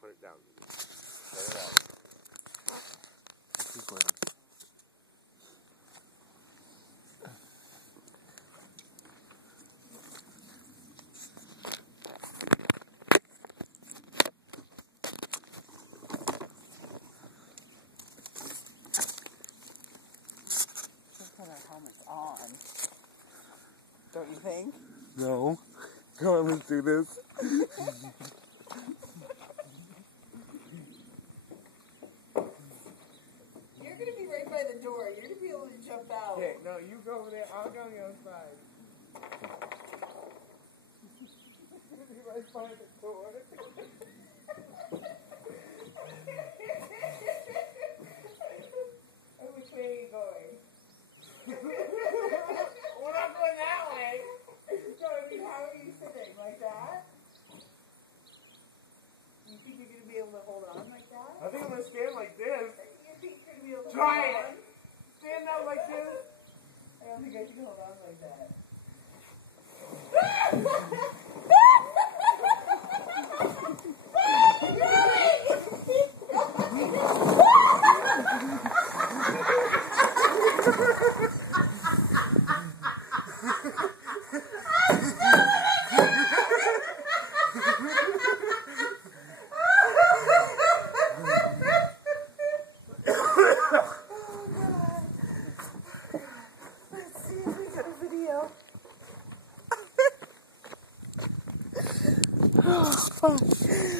Put it down. Let it out. Keep going. Helmet's on. Don't you think? No. Come on, let's do this. You're going to be right by the door. You're going to be able to jump out. Okay, no, you go over there. I'll go on the other side. You're going to be right by the door. Which way are you going? We're not going that way. So, I mean, how are you sitting? Like that? You think you're going to be able to hold on like that? I think I'm going to stand like this. You think you're going to be able to Try hold it. on? Stand out like this. I don't think I can hold on like that. Oh, fuck.